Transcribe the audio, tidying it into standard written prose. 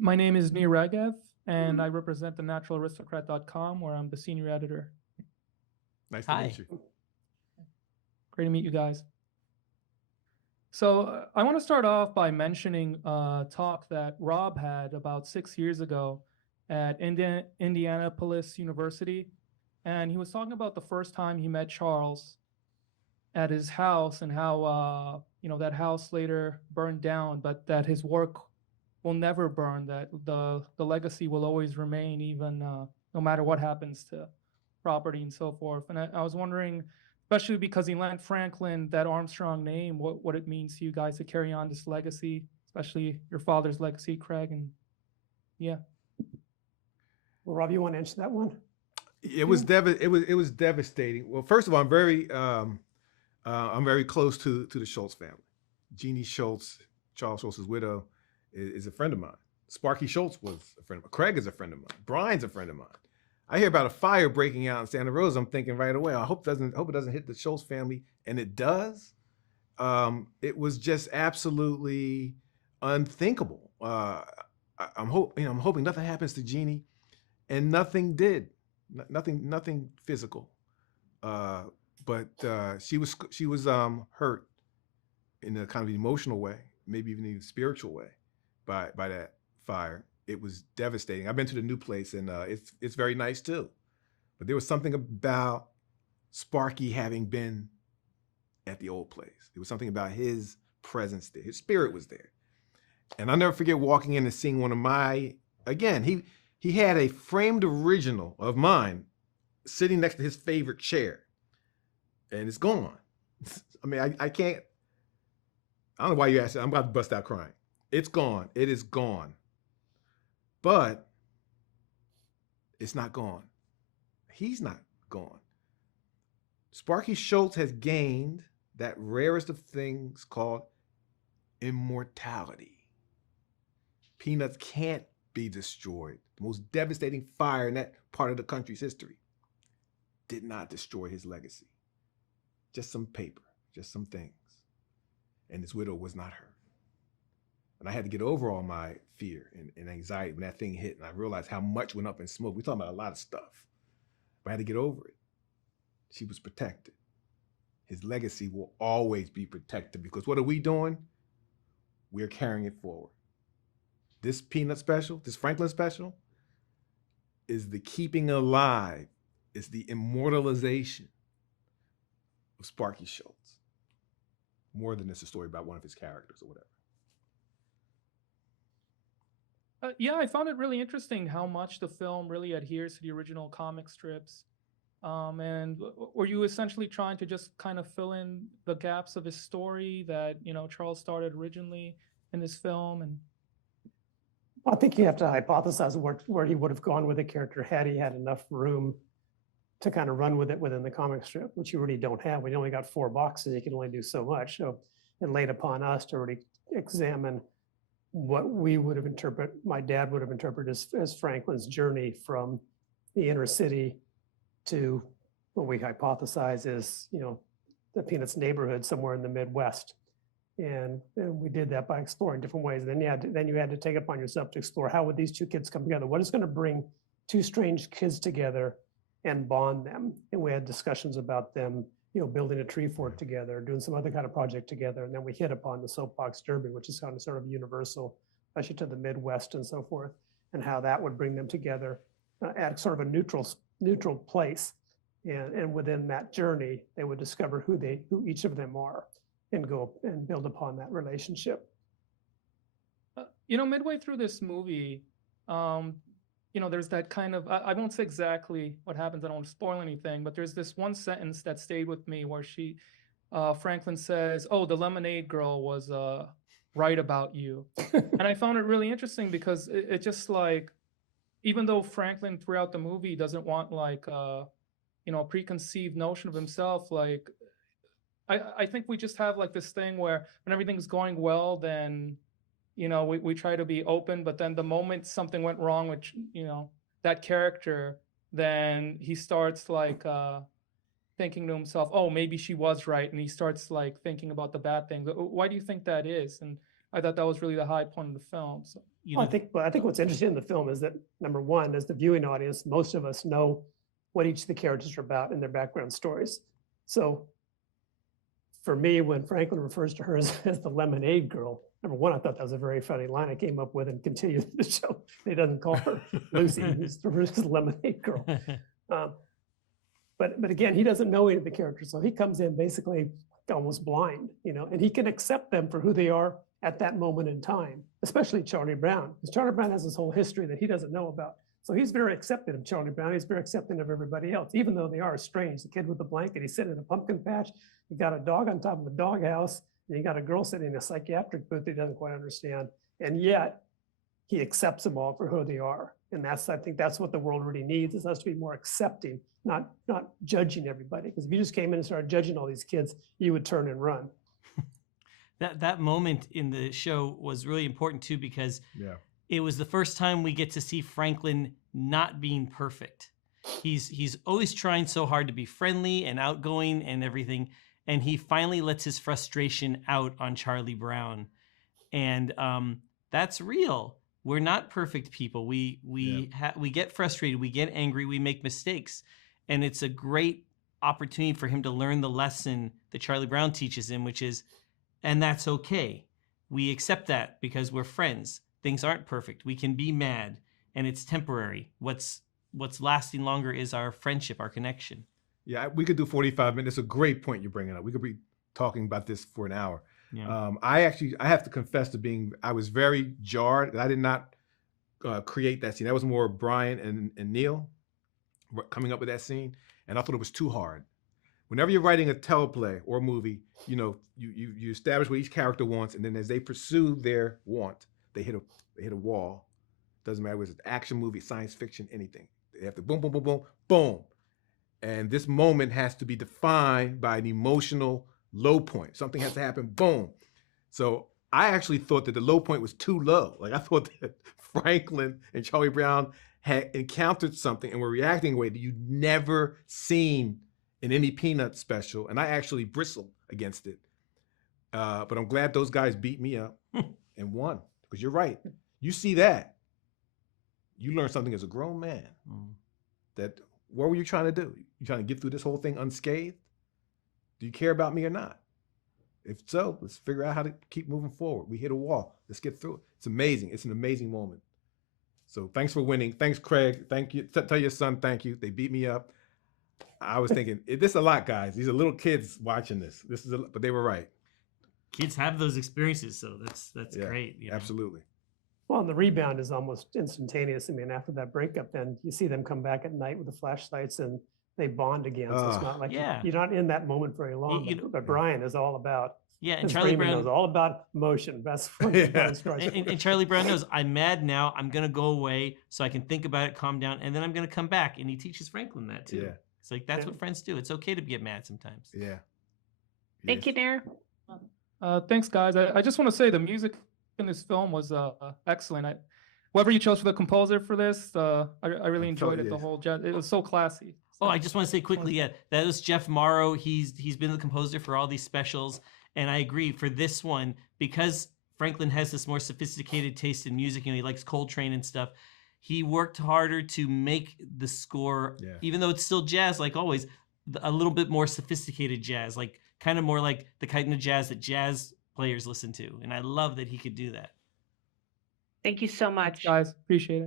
My name is Regev, and I represent the naturalaristocrat.com, where I'm the senior editor. Nice to Hi. meet you. Great to meet you guys. So I want to start off by mentioning a talk that Robb had about 6 years ago at Indianapolis University. And he was talking about the first time he met Charles at his house and how, that house later burned down, but that his work will never burn, that the legacy will always remain, even no matter what happens to property and so forth. And I was wondering, especially because he lent Franklin that Armstrong name, what it means to you guys to carry on this legacy, especially your father's legacy, Craig. And yeah. Well, Rob, you want to answer that one? It was devastating. Well, first of all, I'm very close to the Schulz family. Jeannie Schulz, Charles Schulz's widow, is a friend of mine. Sparky Schulz was a friend of mine. Craig is a friend of mine. Brian's a friend of mine. I hear about a fire breaking out in Santa Rosa. I'm thinking right away, I hope it doesn't hit the Schulz family, and it does. It was just absolutely unthinkable. I'm hoping nothing happens to Jeannie, and nothing did. Nothing physical. But she was hurt in a kind of emotional way, maybe even a spiritual way, by that fire. It was devastating. I've been to the new place, and it's very nice too. But there was something about Sparky having been at the old place. There was something about his presence there. His spirit was there. And I'll never forget walking in and seeing one of my, again, he had a framed original of mine sitting next to his favorite chair. And it's gone. I mean, I can't, I don't know why you asked. I'm about to bust out crying. It's gone. It is gone. But it's not gone. He's not gone. Sparky Schulz has gained that rarest of things called immortality. Peanuts can't be destroyed. The most devastating fire in that part of the country's history did not destroy his legacy. Just some paper, just some things. And his widow was not hurt. And I had to get over all my fear and anxiety when that thing hit, and I realized how much went up in smoke. We're talking about a lot of stuff. But I had to get over it. She was protected. His legacy will always be protected, because what are we doing? We're carrying it forward. This Peanut special, this Franklin special, is the keeping alive, is the immortalization of Sparky Schulz. More than it's a story about one of his characters or whatever. Yeah, I found it really interesting how much the film really adheres to the original comic strips. And were you essentially trying to just kind of fill in the gaps of his story that, Charles started originally in this film? And I think you have to hypothesize where he would have gone with the character had he had enough room to kind of run with it within the comic strip, which you really don't have. We only got 4 boxes. You can only do so much. So it laid upon us to really examine what we would have interpreted, my dad would have interpreted as Franklin's journey from the inner city to what we hypothesize is, the Peanuts neighborhood somewhere in the Midwest. And we did that by exploring different ways. Then you had to take it upon yourself to explore, how would these two kids come together? What is going to bring two strange kids together and bond them? And we had discussions about them, building a tree fort together, doing some other kind of project together. And then we hit upon the soapbox derby, which is kind of sort of universal, especially to the Midwest and so forth, and how that would bring them together at sort of a neutral place. And within that journey, they would discover who each of them are and go and build upon that relationship. Midway through this movie, there's that kind of, I won't say exactly what happens, I don't want to spoil anything, but there's this one sentence that stayed with me where Franklin says, "Oh, the lemonade girl was right about you." And I found it really interesting because it just like, even though Franklin throughout the movie doesn't want like, a preconceived notion of himself, like, I think we just have like this thing where when everything's going well, then we try to be open, but then the moment something went wrong with, that character, then he starts like thinking to himself, oh, maybe she was right. And he starts like thinking about the bad things. Why do you think that is? And I thought that was really the high point of the film. So You Well, know, I think what's interesting in the film is that, number one, as the viewing audience, most of us know what each of the characters are about and their background stories. So for me, when Franklin refers to her as the lemonade girl, number one, I thought that was a very funny line I came up with and continued the show. He doesn't call her Lucy, he refers to the lemonade girl. But again, he doesn't know any of the characters, so he comes in basically almost blind, and he can accept them for who they are at that moment in time, especially Charlie Brown, because Charlie Brown has this whole history that he doesn't know about. So he's very accepting of Charlie Brown. He's very accepting of everybody else, even though they are strange. The kid with the blanket, he's sitting in a pumpkin patch. You got a dog on top of a doghouse, and you got a girl sitting in a psychiatric booth that he doesn't quite understand. And yet he accepts them all for who they are. And I think that's what the world really needs, is us to be more accepting, not judging everybody. Because if you just came in and started judging all these kids, you would turn and run. that moment in the show was really important too, because it was the first time we get to see Franklin not being perfect. He's always trying so hard to be friendly and outgoing and everything, and he finally lets his frustration out on Charlie Brown, and that's real. We're not perfect people. We get frustrated, we get angry, we make mistakes, and it's a great opportunity for him to learn the lesson that Charlie Brown teaches him, which is, and that's okay. We accept that because we're friends. Things aren't perfect. We can be mad, and it's temporary. What's lasting longer is our friendship, our connection. Yeah, we could do 45 minutes. It's a great point you're bringing up. We could be talking about this for an hour. Yeah. I have to confess to I was very jarred. I did not create that scene. That was more Brian and Neil coming up with that scene, and I thought it was too hard. Whenever you're writing a teleplay or a movie, you establish what each character wants, and then as they pursue their want, they hit a wall. Doesn't matter whether it's an action movie, science fiction, anything. They have to boom, boom, boom, boom, boom. And this moment has to be defined by an emotional low point. Something has to happen, boom. So I actually thought that the low point was too low. Like, I thought that Franklin and Charlie Brown had encountered something and were reacting in a way that you'd never seen in any Peanut special. And I actually bristled against it. But I'm glad those guys beat me up and won. Because you're right. You see that, you learn something as a grown man. That, what were you trying to do? You trying to get through this whole thing unscathed? Do you care about me or not? If so, let's figure out how to keep moving forward. We hit a wall. Let's get through it. It's amazing. It's an amazing moment. So thanks for winning. Thanks, Craig. Thank you. Tell your son thank you. They beat me up. I was thinking, this is a lot, guys. These are little kids watching this. But they were right. Kids have those experiences, so that's great. Absolutely. Well, and the rebound is almost instantaneous. I mean, after that breakup, then you see them come back at night with the flashlights and they bond again. So it's not like you're not in that moment very long. But Brian is all about. Yeah, and Charlie Brown knows all about emotion. That's what and Charlie Brown knows, I'm mad now. I'm gonna go away so I can think about it, calm down, and then I'm gonna come back. And he teaches Franklin that too. Yeah. It's like that's what friends do. It's okay to get mad sometimes. Yeah. Thank you, Nair. Thanks, guys. I just want to say the music in this film was excellent. Whoever you chose for the composer for this, I really enjoyed it. The whole jazz, it was so classy. Oh, I just want to say quickly, that was Jeff Morrow. He's been the composer for all these specials, and I agree for this one, because Franklin has this more sophisticated taste in music, and he likes Coltrane and stuff. He worked harder to make the score, even though it's still jazz, like always, a little bit more sophisticated jazz, like kind of more like the kind of jazz that jazz players listen to. And I love that he could do that. Thank you so much. Thanks, guys, appreciate it.